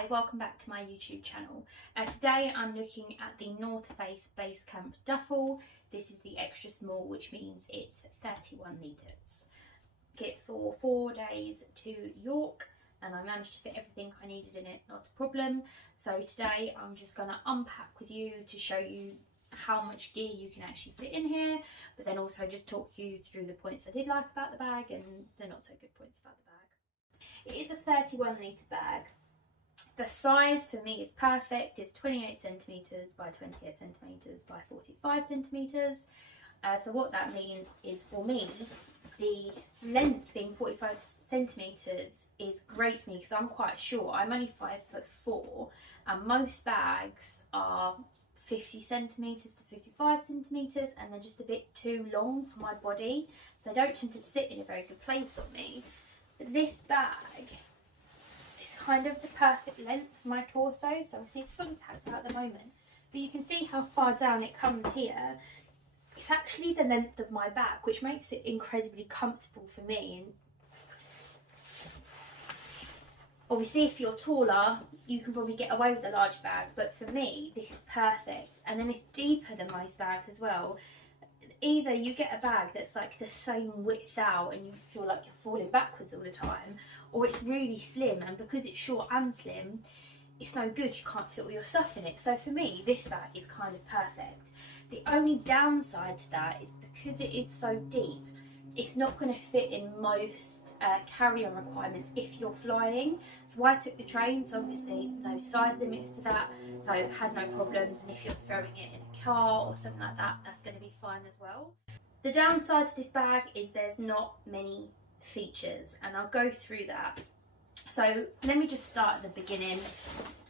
Hi, welcome back to my YouTube channel. Today I'm looking at the North Face Base Camp Duffel. This is the extra small, which means it's 31 litres. Get for 4 days to York, and I managed to fit everything I needed in it, not a problem. So today I'm just going to unpack with you to show you how much gear you can actually fit in here, but then also just talk you through the points I did like about the bag and the not so good points about the bag. It is a 31 litre bag. The size for me is perfect. It's 28 centimetres by 28 centimetres by 45 centimetres. So what that means is, for me, the length being 45 centimetres is great for me because I'm quite short. I'm only 5'4", and most bags are 50 centimetres to 55 centimetres, and they're just a bit too long for my body, so they don't tend to sit in a very good place on me. But this bag, kind of the perfect length for my torso. So obviously it's fully packed out at the moment, but you can see how far down it comes here. It's actually the length of my back, which makes it incredibly comfortable for me. And obviously if you're taller you can probably get away with a large bag, but for me this is perfect. And then it's deeper than most bags as well. Either you get a bag that's like the same width out and you feel like you're falling backwards all the time, or it's really slim, and because it's short and slim, it's no good, you can't fit all your stuff in it. So for me, this bag is kind of perfect. The only downside to that is because it is so deep, it's not going to fit in most carry-on requirements if you're flying. So I took the train, so obviously no size limits to that, so I had no problems. And if you're throwing it in a car or something like that, that's going to be fine as well. The downside to this bag is there's not many features, and I'll go through that. So let me just start at the beginning.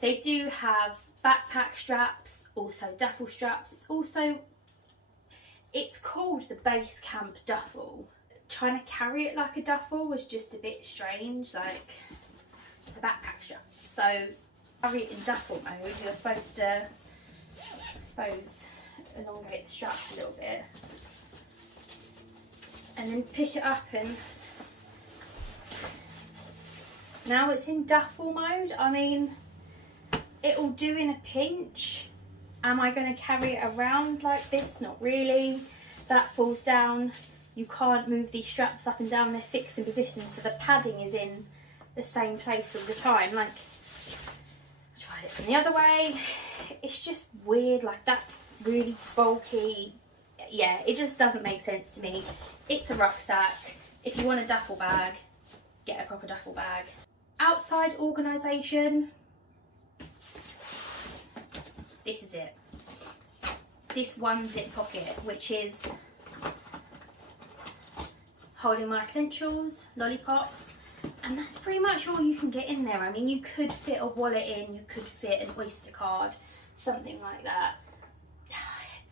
They do have backpack straps, also duffel straps. It's called the Base Camp Duffel. Trying to carry it like a duffel was just a bit strange, like the backpack straps. So carry it in duffel mode, you're supposed to, elongate the straps a little bit and then pick it up, and now it's in duffel mode. I mean, it'll do in a pinch. Am I going to carry it around like this? Not really. That falls down. You can't move these straps up and down, they're fixed in position, so the padding is in the same place all the time. Like, I tried it from the other way, it's just weird, like that's really bulky. Yeah, it just doesn't make sense to me. It's a rucksack. If you want a duffel bag, get a proper duffel bag. Outside organisation, this is it. This one zip pocket, which is holding my essentials, lollipops, and that's pretty much all you can get in there. I mean, you could fit a wallet in, you could fit an Oyster card, something like that.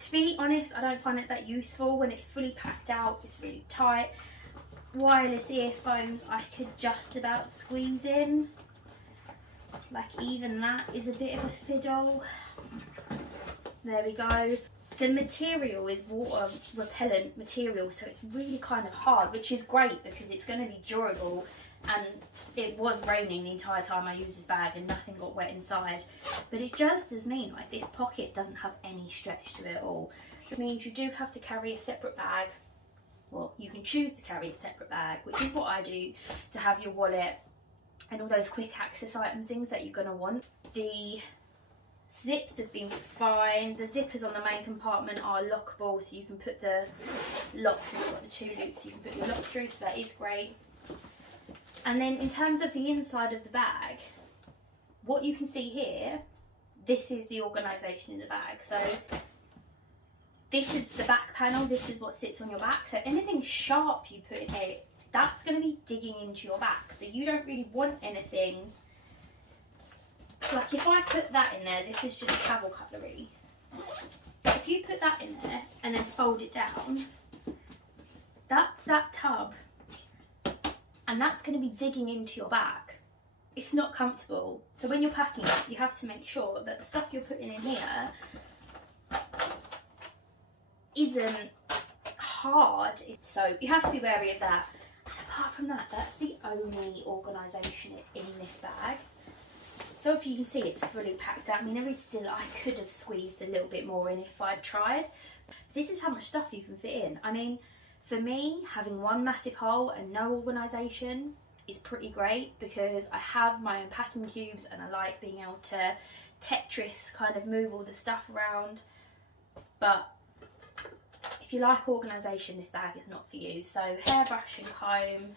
To be honest, I don't find it that useful. When it's fully packed out, it's really tight. Wireless earphones I could just about squeeze in. Like, even that is a bit of a fiddle. There we go. The material is water repellent material, so it's really kind of hard, which is great because it's going to be durable. And it was raining the entire time I used this bag and nothing got wet inside, but it just does mean like this pocket doesn't have any stretch to it at all. It means you do have to carry a separate bag. Well, you can choose to carry a separate bag, which is what I do, to have your wallet and all those quick access items, things that you're going to want. The zips have been fine. The zippers on the main compartment are lockable, so you can put the lock through. You've got the 2 loops, you can put your lock through, so that is great. And then in terms of the inside of the bag, what you can see here, this is the organisation in the bag. So this is the back panel, this is what sits on your back. So anything sharp you put in here, that's going to be digging into your back. So you don't really want anything. Like if I put that in there, this is just travel cutlery. But if you put that in there and then fold it down, that's that tub. And that's going to be digging into your back. It's not comfortable. So when you're packing it, you have to make sure that the stuff you're putting in here isn't hard. So you have to be wary of that. And apart from that, that's the only organisation in this bag. So So if you can see, it's fully packed out. I mean, there is still, I could have squeezed a little bit more in if I'd tried. This is how much stuff you can fit in. I mean, for me, having one massive hole and no organisation is pretty great, because I have my own packing cubes and I like being able to Tetris kind of move all the stuff around. But if you like organisation, this bag is not for you. So hairbrush and comb,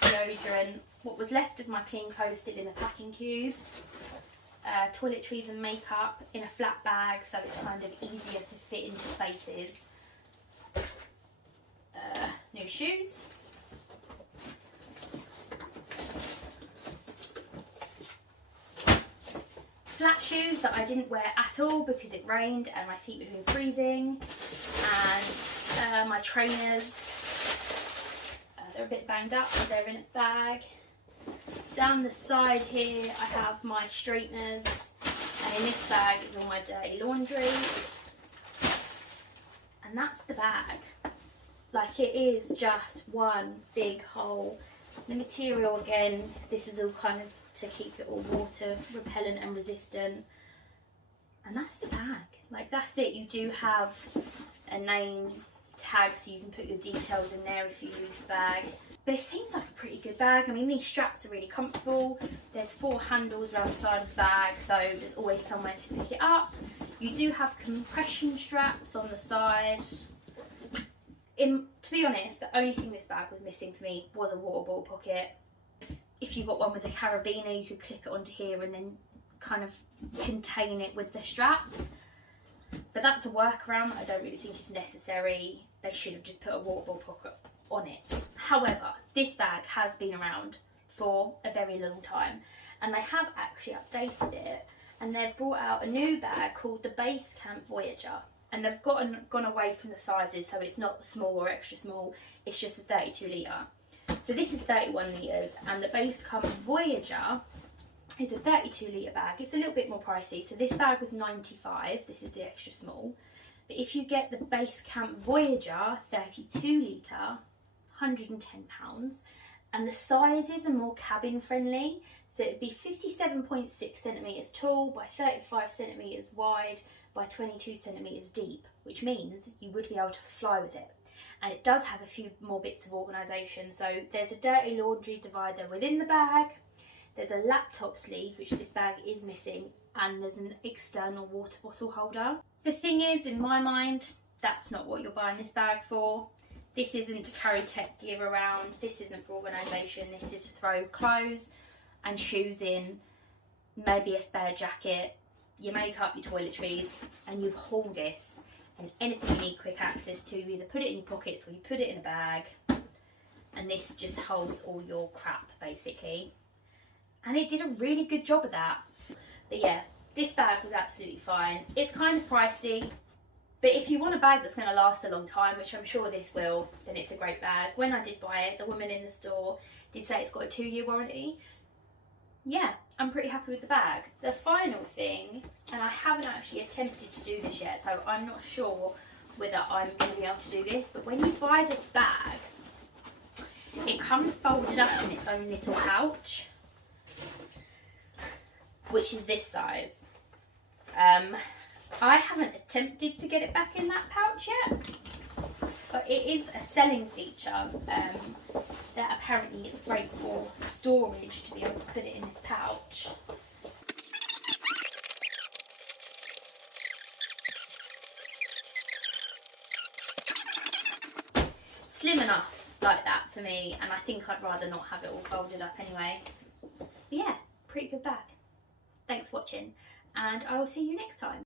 deodorant, what was left of my clean clothes still in a packing cube, toiletries and makeup in a flat bag so it's kind of easier to fit into spaces, new shoes, flat shoes that I didn't wear at all because it rained and my feet were freezing, and my trainers, they're a bit banged up, but they're in a bag. Down the side here I have my straighteners, and in this bag is all my dirty laundry, and that's the bag. Like, it is just one big hole. The material, again, this is all kind of to keep it all water repellent and resistant, and that's the bag. Like, that's it. You do have a name tag so you can put your details in there if you use the bag, but it seems like a pretty good bag. I mean, these straps are really comfortable. There's 4 handles around the side of the bag, so there's always somewhere to pick it up. You do have compression straps on the side. To be honest, the only thing this bag was missing for me was a water bottle pocket. If you got one with a carabiner, you could clip it onto here and then kind of contain it with the straps. But that's a workaround that I don't really think is necessary. They should have just put a water bottle pocket on it. However, this bag has been around for a very long time, and they have actually updated it, and they've brought out a new bag called the Base Camp Voyager. And they've gone away from the sizes, so it's not small or extra small, it's just a 32 litre. So this is 31 litres, and the Base Camp Voyager is a 32 litre bag. It's a little bit more pricey, so this bag was 95, this is the extra small. But if you get the Base Camp Voyager 32 litre, £110, and the sizes are more cabin friendly, so it'd be 57.6 centimetres tall by 35 centimetres wide by 22 centimetres deep, which means you would be able to fly with it. And it does have a few more bits of organisation. So there's a dirty laundry divider within the bag, there's a laptop sleeve, which this bag is missing, and there's an external water bottle holder. The thing is, in my mind, that's not what you're buying this bag for. This isn't to carry tech gear around, this isn't for organisation, this is to throw clothes and shoes in, maybe a spare jacket, your makeup, your toiletries, and you haul this, and anything you need quick access to, you either put it in your pockets or you put it in a bag, and this just holds all your crap basically. And it did a really good job of that. But yeah, this bag was absolutely fine. It's kind of pricey, but if you want a bag that's going to last a long time, which I'm sure this will, then it's a great bag. When I did buy it, the woman in the store did say it's got a 2-year warranty. Yeah, I'm pretty happy with the bag. The final thing, and I haven't actually attempted to do this yet, so I'm not sure whether I'm going to be able to do this, but when you buy this bag, it comes folded up in its own little pouch, which is this size. I haven't attempted to get it back in that pouch yet, but it is a selling feature that apparently it's great for storage to be able to put it in this pouch. Slim enough like that for me, and I think I'd rather not have it all folded up anyway. But yeah, pretty good bag. Thanks for watching, and I will see you next time.